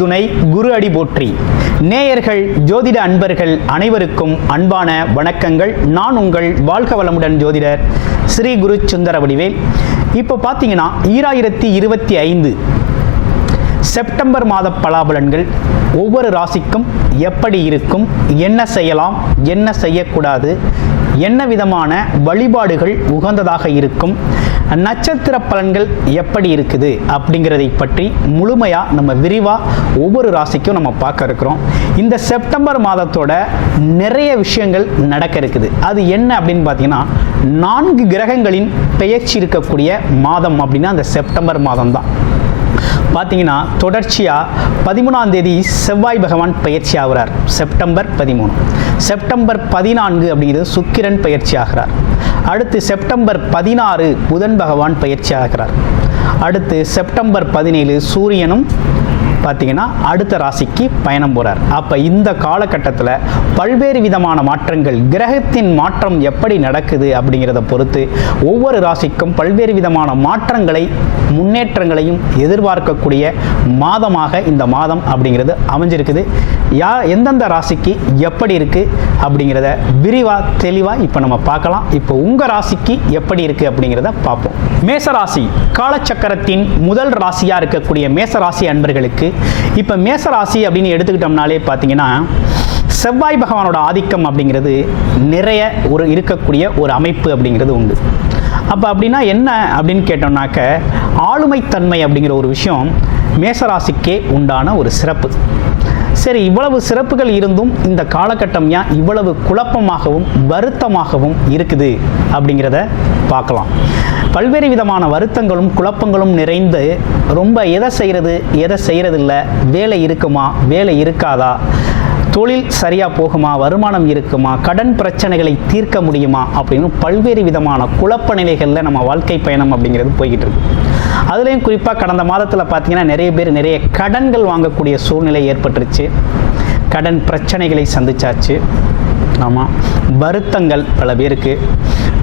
துணை குரு அடி போற்றி. நேயர்கள் ஜோதிட அன்பர்கள் அனைவருக்கும் அன்பான வணக்கங்கள். நான் உங்கள் வாழ்க வளமுடன் ஜோதிடர் ஸ்ரீ குரு சுந்தர வடிவேல். இப்போ பார்த்தீங்கன்னா 2025 செப்டம்பர் மாத பலாபலன்கள் ஒவ்வொரு ராசிக்கும் எப்படி இருக்கும், என்ன செய்யலாம், என்ன செய்யக்கூடாது, என்ன விதமான வழிபாடுகள் உகந்ததாக இருக்கும், நட்சத்திர பலன்கள் எப்படி இருக்குது அப்படிங்கிறதை பற்றி முழுமையாக நம்ம விரிவாக ஒவ்வொரு ராசிக்கும் நம்ம பார்க்க இருக்கிறோம். இந்த செப்டம்பர் மாதத்தோட நிறைய விஷயங்கள் நடக்க இருக்குது. அது என்ன அப்படின்னு பார்த்தீங்கன்னா 4 கிரகங்களின் பெயர்ச்சி இருக்கக்கூடிய மாதம் அப்படின்னா அந்த செப்டம்பர் மாதம் தான். பார்த்தீங்கன்னா தொடர்ச்சியாக 13ஆம் தேதி செவ்வாய் பகவான் பயிற்சி ஆகிறார், செப்டம்பர் 13. செப்டம்பர் 14 அப்படிங்கிறது சுக்கிரன் பயிற்சி ஆகிறார். அடுத்து செப்டம்பர் 16 புதன் பகவான் பயிற்சி ஆகிறார். அடுத்து செப்டம்பர் 17 சூரியனும் பார்த்தீங்கன்னா அடுத்த ராசிக்கு பயணம் போகிறார். அப்போ இந்த காலகட்டத்தில் பல்வேறு விதமான மாற்றங்கள், கிரகத்தின் மாற்றம் எப்படி நடக்குது அப்படிங்கிறத பொறுத்து ஒவ்வொரு ராசிக்கும் பல்வேறு விதமான மாற்றங்களை முன்னேற்றங்களையும் எதிர்பார்க்கக்கூடிய மாதமாக இந்த மாதம் அப்படிங்கிறது அமைஞ்சிருக்குது. எந்தெந்த ராசிக்கு எப்படி இருக்குது அப்படிங்கிறத விரிவாக தெளிவாக இப்போ நம்ம பார்க்கலாம். இப்போ உங்கள் ராசிக்கு எப்படி இருக்குது அப்படிங்கிறத பார்ப்போம். மேசராசி காலச்சக்கரத்தின் முதல் ராசியாக இருக்கக்கூடிய மேசராசி அன்பர்களுக்கு இப்போ மேசராசி அப்படின்னு எடுத்துக்கிட்டோம்னாலே பார்த்தீங்கன்னா செவ்வாய் பகவானோட ஆதிக்கம் அப்படிங்கிறது நிறைய இருக்கக்கூடிய ஒரு அமைப்பு அப்படிங்கிறது உண்டு. அப்போ அப்படின்னா என்ன அப்படின்னு கேட்டோம்னாக்க ஆளுமைத்தன்மை அப்படிங்கிற ஒரு விஷயம் மேசராசிக்கே உண்டான ஒரு சிறப்பு. சரி, இவ்வளவு சிறப்புகள் இருந்தும் இந்த காலகட்டம் ஏன் இவ்வளவு குழப்பமாகவும் வருத்தமாகவும் இருக்குது அப்படிங்கிறத பார்க்கலாம். பல்வேறு விதமான வருத்தங்களும் குழப்பங்களும் நிறைந்து ரொம்ப எதை செய்கிறது இல்லை, வேலை இருக்குமா, வேலை இருக்காதா, தொழில் சரியாக போகுமா, வருமானம் இருக்குமா, கடன் பிரச்சனைகளை தீர்க்க முடியுமா அப்படின்னு பல்வேறு விதமான குழப்ப நிலைகளில் நம்ம வாழ்க்கை பயணம் அப்படிங்கிறது போய்கிட்டு இருக்கு. அதுலேயும் குறிப்பாக கடந்த மாதத்தில் பார்த்தீங்கன்னா நிறைய பேர் நிறைய கடன்கள் வாங்கக்கூடிய சூழ்நிலை ஏற்பட்டுருச்சு. கடன் பிரச்சனைகளை சந்திச்சாச்சு. ஆமாம், வருத்தங்கள் பல பேருக்கு.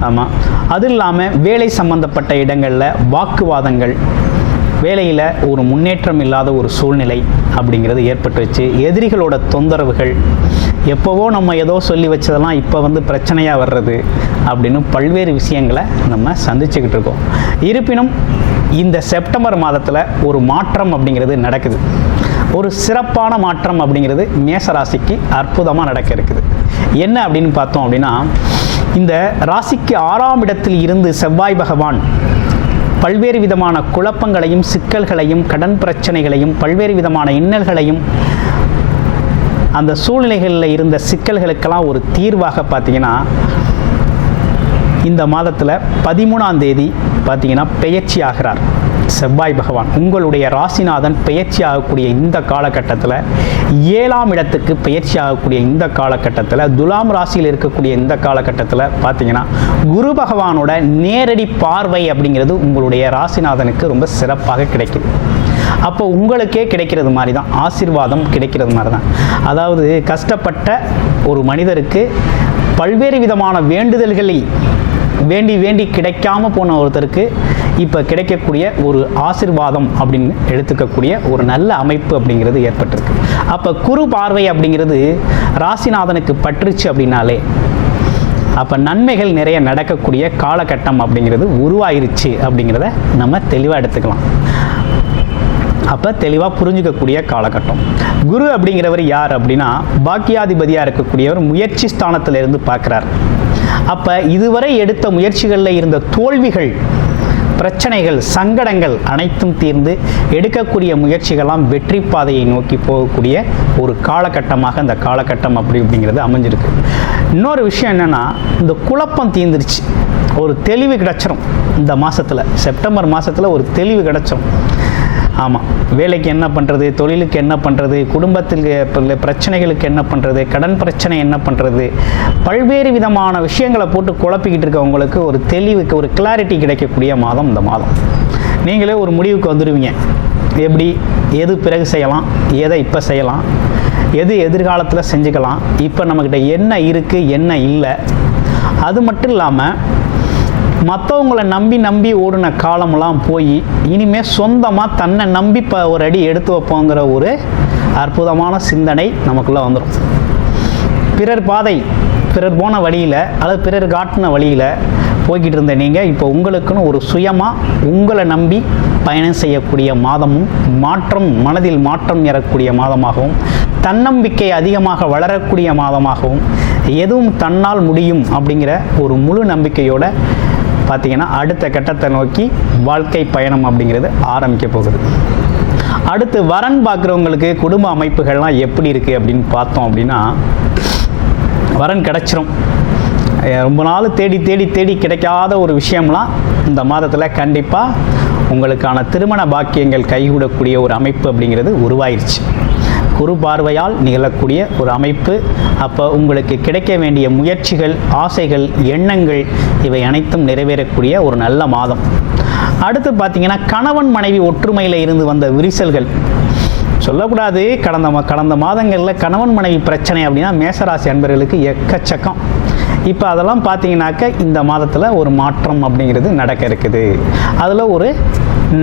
ஆமாம், அது இல்லாமல் வேலை சம்பந்தப்பட்ட இடங்களில் வாக்குவாதங்கள், வேலையில் ஒரு முன்னேற்றம் இல்லாத ஒரு சூழ்நிலை அப்படிங்கிறது ஏற்பட்டுருச்சு. எதிரிகளோட தொந்தரவுகள், எப்போவோ நம்ம ஏதோ சொல்லி வச்சதெல்லாம் இப்போ பிரச்சனையாக வர்றது அப்படின்னு பல்வேறு விஷயங்களை நம்ம சந்திச்சுக்கிட்டு இருக்கோம். இருப்பினும் இந்த செப்டம்பர் மாதத்தில் ஒரு மாற்றம் அப்படிங்கிறது நடக்குது. ஒரு சிறப்பான மாற்றம் அப்படிங்கிறது மேசராசிக்கு அற்புதமாக நடக்க இருக்குது. என்ன அப்படின்னு பார்த்தோம் அப்படின்னா இந்த ராசிக்கு 6ஆம் இடத்தில் இருந்து செவ்வாய் பகவான் பல்வேறு விதமான குழப்பங்களையும் சிக்கல்களையும் கடன் பிரச்சனைகளையும் பல்வேறு விதமான இன்னல்களையும் அந்த சூழ்நிலைகளில் இருந்த சிக்கல்களுக்கெல்லாம் ஒரு தீர்வாக பார்த்தீங்கன்னா இந்த மாதத்தில் 13ஆம் தேதி பார்த்தீங்கன்னா பெயர்ச்சி ஆகிறார் செவ்வாய் பகவான். உங்களுடைய ராசிநாதன் பெயர்ச்சி ஆகக்கூடிய இந்த காலகட்டத்தில் 7ஆம் இடத்துக்கு பெயர்ச்சி ஆகக்கூடிய இந்த காலகட்டத்தில் துலாம் ராசியில் இருக்கக்கூடிய இந்த காலகட்டத்தில் பார்த்தீங்கன்னா குரு பகவானோட நேரடி பார்வை அப்படிங்கிறது உங்களுடைய ராசிநாதனுக்கு ரொம்ப சிறப்பாக கிடைக்குது. அப்போ உங்களுக்கே கிடைக்கிறது மாதிரி தான், ஆசீர்வாதம் கிடைக்கிறது மாதிரி தான். அதாவது கஷ்டப்பட்ட ஒரு மனிதருக்கு பல்வேறு விதமான வேண்டுதல்களை வேண்டி கிடைக்காம போன ஒருத்தருக்கு இப்போ கிடைக்கக்கூடிய ஒரு ஆசீர்வாதம் அப்படின்னு எடுத்துக்கக்கூடிய ஒரு நல்ல அமைப்பு அப்படிங்கிறது ஏற்பட்டிருக்கு. அப்போ குரு பார்வை அப்படிங்கிறது ராசிநாதனுக்கு பற்றுச்சு அப்படின்னாலே அப்போ நன்மைகள் நிறைய நடக்கக்கூடிய காலகட்டம் அப்படிங்கிறது உருவாயிருச்சு அப்படிங்கிறத நம்ம தெளிவாக எடுத்துக்கலாம். அப்போ தெளிவாக புரிஞ்சுக்கக்கூடிய காலகட்டம். குரு அப்படிங்கிறவர் யார் அப்படின்னா பாக்கியாதிபதியாக இருக்கக்கூடியவர் முயற்சி ஸ்தானத்திலிருந்து பார்க்குறார். அப்போ இதுவரை எடுத்த முயற்சிகளில் இருந்த தோல்விகள், பிரச்சனைகள், சங்கடங்கள் அனைத்தும் தீர்ந்து எடுக்கக்கூடிய முயற்சிகள்லாம் வெற்றி பாதையை நோக்கி போகக்கூடிய ஒரு காலகட்டமாக இந்த காலகட்டம் அப்படிங்கிறது அமைஞ்சிருக்கு. இன்னொரு விஷயம் என்னென்னா இந்த குழப்பம் தீர்ந்துருச்சு, ஒரு தெளிவு கிடச்சிரும். இந்த மாதத்தில் செப்டம்பர் மாதத்தில் ஒரு தெளிவு கிடச்சிரும். ஆமாம், வேலைக்கு என்ன பண்ணுறது, தொழிலுக்கு என்ன பண்ணுறது, குடும்பத்தில் பிரச்சனைகளுக்கு என்ன பண்ணுறது, கடன் பிரச்சனை என்ன பண்ணுறது, பல்வேறு விதமான விஷயங்களை போட்டு குழப்பிக்கிட்டு இருக்கவங்களுக்கு ஒரு தெளிவுக்கு ஒரு கிளாரிட்டி கிடைக்கக்கூடிய மாதம் இந்த மாதம். நீங்களே ஒரு முடிவுக்கு வந்துடுவீங்க. எப்படி, எது பிறகு செய்யலாம், எதை இப்போ செய்யலாம், எது எதிர்காலத்தில் செஞ்சுக்கலாம், இப்போ நம்மக்கிட்ட என்ன இருக்குது என்ன இல்லை. அது மட்டும் இல்லாமல் மற்றவங்களை நம்பி ஓடின காலமெல்லாம் போய் இனிமேல் சொந்தமாக தன்னை நம்பி ஒரு அடி எடுத்து வைப்போங்கிற ஒரு அற்புதமான சிந்தனை நமக்குள்ளே வந்துடும். பிறர் பாதை, பிறர் போன வழியில் அல்லது பிறர் காட்டின வழியில் போய்கிட்டு இருந்த நீங்கள் இப்போ உங்களுக்குன்னு ஒரு சுயமாக உங்களை நம்பி பயணம் செய்யக்கூடிய மாதமும், மனதில் மாற்றம் ஏறக்கூடிய மாதமாகவும், தன்னம்பிக்கை அதிகமாக வளரக்கூடிய மாதமாகவும், எதுவும் தன்னால் முடியும் அப்படிங்கிற ஒரு முழு நம்பிக்கையோடு பார்த்திங்கன்னா அடுத்த கட்டத்தை நோக்கி வாழ்க்கை பயணம் அப்படிங்கிறது ஆரம்பிக்க போகுது. அடுத்து வரன் பார்க்குறவங்களுக்கு குடும்ப அமைப்புகள்லாம் எப்படி இருக்குது அப்படின்னு பார்த்தோம் அப்படின்னா, வரன் கிடச்சிரும். ரொம்ப நாள் தேடி கிடைக்காத ஒரு விஷயம்லாம் இந்த மாதத்தில் கண்டிப்பாக உங்களுக்கான திருமண பாக்கியங்கள் கைகூடக்கூடிய ஒரு அமைப்பு அப்படிங்கிறது உருவாயிருச்சு. குரு பார்வையால் நிகழக்கூடிய ஒரு அமைப்பு. அப்போ உங்களுக்கு கிடைக்க வேண்டிய முயற்சிகள், ஆசைகள், எண்ணங்கள் இவை அனைத்தும் நிறைவேறக்கூடிய ஒரு நல்ல மாதம். அடுத்து பார்த்திங்கன்னா கணவன் மனைவி ஒற்றுமையில் இருந்து வந்த விரிசல்கள் சொல்லக்கூடாது. கடந்த மாதங்களில் கணவன் மனைவி பிரச்சனை அப்படின்னா மேசராசி அன்பர்களுக்கு எக்கச்சக்கம். இப்போ அதெல்லாம் பார்த்தீங்கன்னாக்க இந்த மாதத்தில் ஒரு மாற்றம் அப்படிங்கிறது நடக்க இருக்குது. அதில் ஒரு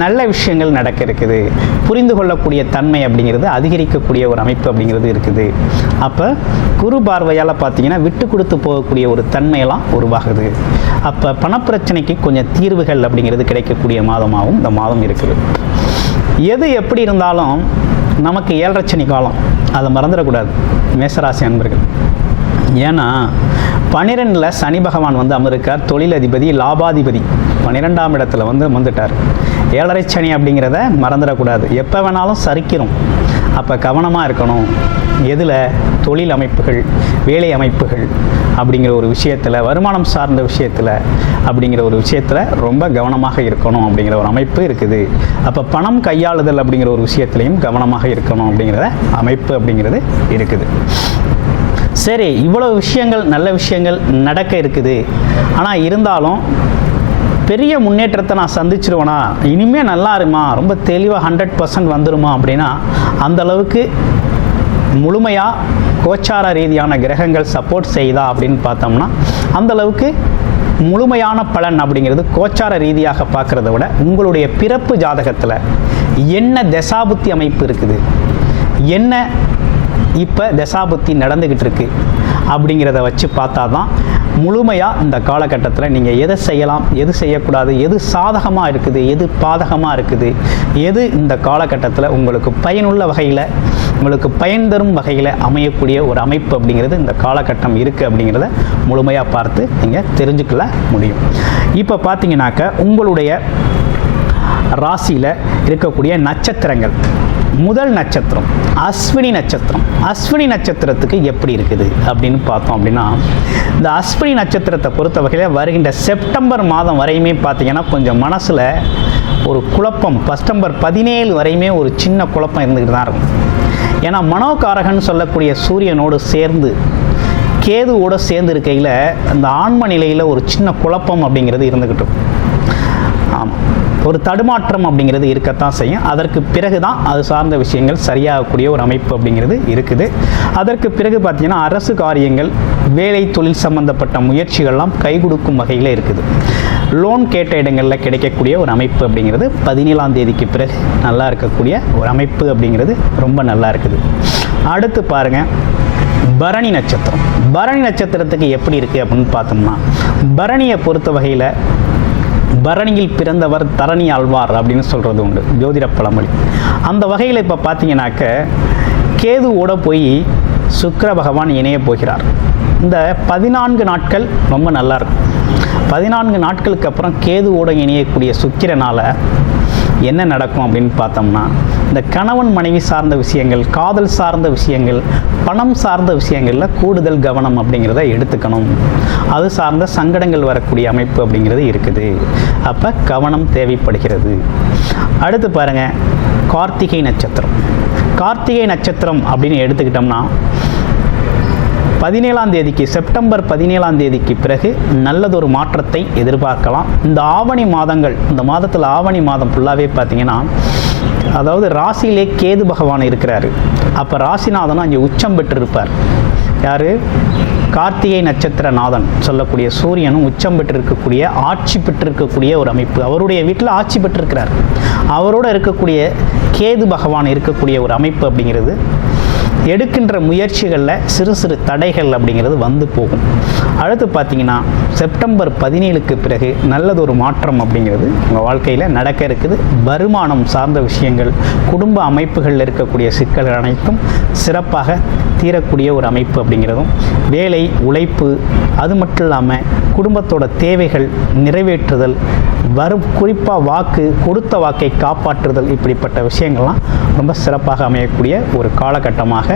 நல்ல விஷயங்கள் நடக்க இருக்குது. புரிந்து கொள்ளக்கூடிய தன்மை அப்படிங்கிறது அதிகரிக்கக்கூடிய ஒரு அமைப்பு அப்படிங்கிறது இருக்குது. அப்போ குரு பார்வையால் பார்த்தீங்கன்னா விட்டு கொடுத்து போகக்கூடிய ஒரு தன்மையெல்லாம் உருவாகுது. அப்போ பணப்பிரச்சனைக்கு கொஞ்சம் தீர்வுகள் அப்படிங்கிறது கிடைக்கக்கூடிய மாதமாகவும் இந்த மாதம் இருக்குது. எது எப்படி இருந்தாலும் நமக்கு 7.5 சனி காலம், அதை மறந்துடக்கூடாது மேசராசி அன்பர்கள். ஏன்னா 12ல் சனி பகவான் அமர்க்கார். தொழிலதிபதி, லாபாதிபதி 12ஆம் இடத்துல வந்துட்டார். 7.5 சனி அப்படிங்கிறத மறந்துடக்கூடாது. எப்போ வேணாலும் சரிக்கிறோம். அப்போ கவனமாக இருக்கணும். எதில்? தொழில் அமைப்புகள், வேலை அமைப்புகள் அப்படிங்கிற ஒரு விஷயத்தில், வருமானம் சார்ந்த விஷயத்தில் அப்படிங்கிற ஒரு விஷயத்தில் ரொம்ப கவனமாக இருக்கணும் அப்படிங்கிற ஒரு அமைப்பு இருக்குது. அப்போ பணம் கையாளுதல் அப்படிங்கிற ஒரு விஷயத்துலையும் கவனமாக இருக்கணும் அப்படிங்கிற அமைப்பு அப்படிங்கிறது இருக்குது. சரி, இவ்வளோ விஷயங்கள், நல்ல விஷயங்கள் நடக்க இருக்குது. ஆனால் இருந்தாலும் பெரிய முன்னேற்றத்தை நான் சந்திச்சிருவேனா, இனிமேல் நல்லா இருமா, ரொம்ப தெளிவாக 100% வந்துருமா அப்படின்னா அந்தளவுக்கு முழுமையாக கோச்சார ரீதியான கிரகங்கள் சப்போர்ட் செய்தா அப்படின்னு பார்த்தோம்னா அந்தளவுக்கு முழுமையான பலன் அப்படிங்கிறது கோச்சார ரீதியாக பார்க்குறத விட உங்களுடைய பிறப்பு ஜாதகத்தில் என்ன தசாபுத்தி அமைப்பு இருக்குது, என்ன இப்போ தசாபுத்தி நடந்துக்கிட்டு இருக்கு அப்படிங்கிறத வச்சு பார்த்தா தான் முழுமையாக இந்த காலகட்டத்தில் நீங்கள் எதை செய்யலாம், எது செய்யக்கூடாது, எது சாதகமாக இருக்குது, எது பாதகமாக இருக்குது, எது இந்த காலகட்டத்தில் உங்களுக்கு பயனுள்ள வகையில், உங்களுக்கு பயன் தரும் வகையில் அமையக்கூடிய ஒரு அமைப்பு அப்படிங்கிறது இந்த காலகட்டம் இருக்குது அப்படிங்கிறத முழுமையாக பார்த்து நீங்கள் தெரிஞ்சுக்கொள்ள முடியும். இப்போ பார்த்தீங்கன்னாக்க உங்களுடைய ராசியில் இருக்கக்கூடிய நட்சத்திரங்கள், முதல் நட்சத்திரம் அஸ்வினி நட்சத்திரம். அஸ்வினி நட்சத்திரத்துக்கு எப்படி இருக்குது அப்படின்னு பார்த்தோம் அப்படின்னா, இந்த அஸ்வினி நட்சத்திரத்தை பொறுத்த வகையில் வருகின்ற செப்டம்பர் மாதம் வரையுமே பார்த்தீங்கன்னா கொஞ்சம் மனசில் ஒரு குழப்பம், செப்டம்பர் 17 வரையுமே ஒரு சின்ன குழப்பம் இருந்துக்கிட்டு தான் இருக்கும். ஏன்னா மனோகாரகன் சொல்லக்கூடிய சூரியனோடு சேர்ந்து கேதுவோடு சேர்ந்து இருக்கையில் அந்த ஆன்ம நிலையில் ஒரு சின்ன குழப்பம் அப்படிங்கிறது இருந்துக்கிட்டு இருக்கும். ஆமாம், ஒரு தடுமாற்றம் அப்படிங்கிறது இருக்கத்தான் செய்யும். அதற்கு பிறகு தான் அது சார்ந்த விஷயங்கள் சரியாகக்கூடிய ஒரு அமைப்பு அப்படிங்கிறது இருக்குது. அதற்கு பிறகு பார்த்திங்கன்னா அரசு காரியங்கள், வேலை தொழில் சம்பந்தப்பட்ட முயற்சிகள்லாம் கை கொடுக்கும் வகையில் இருக்குது. லோன் கேட்ட இடங்களில் கிடைக்கக்கூடிய ஒரு அமைப்பு அப்படிங்கிறது 17ஆம் தேதிக்கு பிறகு நல்லா இருக்கக்கூடிய ஒரு அமைப்பு அப்படிங்கிறது ரொம்ப நல்லா இருக்குது. அடுத்து பாருங்கள் பரணி நட்சத்திரம். பரணி நட்சத்திரத்துக்கு எப்படி இருக்குது அப்படின்னு பார்த்தோம்னா, பரணியை பொறுத்த வகையில் பரணியில் பிறந்தவர் தரணி ஆழ்வார் அப்படின்னு சொல்கிறது உண்டு ஜோதிட பழமொழி. அந்த வகையில் இப்போ பார்த்தீங்கன்னாக்க கேதுவோட போய் சுக்கிர பகவான் இணைய போகிறார். இந்த 14 நாட்கள் ரொம்ப நல்லாயிருக்கும். 14 நாட்களுக்கு அப்புறம் கேதுவோட இணையக்கூடிய சுக்கிரனால் என்ன நடக்கும் அப்படின்னு பார்த்தோம்னா, இந்த கணவன் மனைவி சார்ந்த விஷயங்கள், காதல் சார்ந்த விஷயங்கள், பணம் சார்ந்த விஷயங்களில் கூடுதல் கவனம் அப்படிங்கிறத எடுத்துக்கணும். அது சார்ந்த சங்கடங்கள் வரக்கூடிய அமைப்பு அப்படிங்கிறது இருக்குது. அப்போ கவனம் தேவைப்படுகிறது. அடுத்து பாருங்கள் கார்த்திகை நட்சத்திரம். கார்த்திகை நட்சத்திரம் அப்படின்னு எடுத்துக்கிட்டோம்னா 17ஆம் தேதிக்கு, செப்டம்பர் 17ஆம் தேதிக்கு பிறகு நல்லதொரு மாற்றத்தை எதிர்பார்க்கலாம். இந்த ஆவணி மாதங்கள், இந்த மாதத்தில் ஆவணி மாதம் ஃபுல்லாகவே பார்த்தீங்கன்னா, அதாவது ராசியிலே கேது பகவான் இருக்கிறாரு. அப்போ ராசிநாதனும் அங்கே உச்சம் பெற்றிருப்பார். யார்? கார்த்திகை நட்சத்திர நாதன் சொல்லக்கூடிய சூரியனும் உச்சம் பெற்றிருக்கக்கூடிய ஆட்சி பெற்றிருக்கக்கூடிய ஒரு அமைப்பு. அவருடைய வீட்டில் ஆட்சி பெற்றிருக்கிறார். அவரோடு இருக்கக்கூடிய கேது பகவான் இருக்கக்கூடிய ஒரு அமைப்பு அப்படிங்கிறது எடுக்கின்ற முயற்சிகளில் சிறு சிறு தடைகள் அப்படிங்கிறது வந்து போகும். அடுத்து பார்த்தீங்கன்னா செப்டம்பர் 17க்கு பிறகு நல்லதொரு மாற்றம் அப்படிங்கிறது உங்கள் வாழ்க்கையில் நடக்க இருக்குது. வருமானம் சார்ந்த விஷயங்கள், குடும்ப அமைப்புகளில் இருக்கக்கூடிய சிக்கல்கள் அனைத்தும் சிறப்பாக தீரக்கூடிய ஒரு அமைப்பு அப்படிங்கிறதும், வேலை உழைப்பு, அது மட்டும் இல்லாமல் குடும்பத்தோட தேவைகள் நிறைவேற்றுதல், குறிப்பாக வாக்கு கொடுத்த வாக்கை காப்பாற்றுதல், இப்படிப்பட்ட விஷயங்கள்லாம் ரொம்ப சிறப்பாக அமையக்கூடிய ஒரு காலகட்டமாக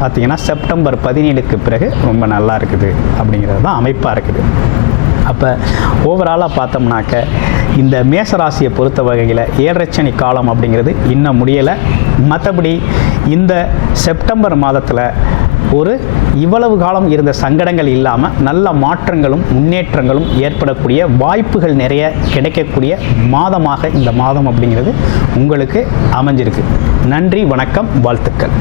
பார்த்தீங்கன்னா செப்டம்பர் 17க்கு பிறகு ரொம்ப நல்லா இருக்குது அப்படிங்கிறது தான் அமைப்பாக இருக்குது. அப்போ ஓவராலாக பார்த்தோம்னாக்க இந்த மேசராசியை பொறுத்த வகையில் 7.5 சனி காலம் அப்படிங்கிறது இன்னும் முடியலை. மற்றபடி இந்த செப்டம்பர் மாதத்தில் இவ்வளவு காலம் இருந்த சங்கடங்கள் இல்லாமல் நல்ல மாற்றங்களும் முன்னேற்றங்களும் ஏற்படக்கூடிய வாய்ப்புகள் நிறைய கிடைக்கக்கூடிய மாதமாக இந்த மாதம் அப்படிங்கிறது உங்களுக்கு அமைஞ்சிருக்கு. நன்றி, வணக்கம், வாழ்த்துக்கள்.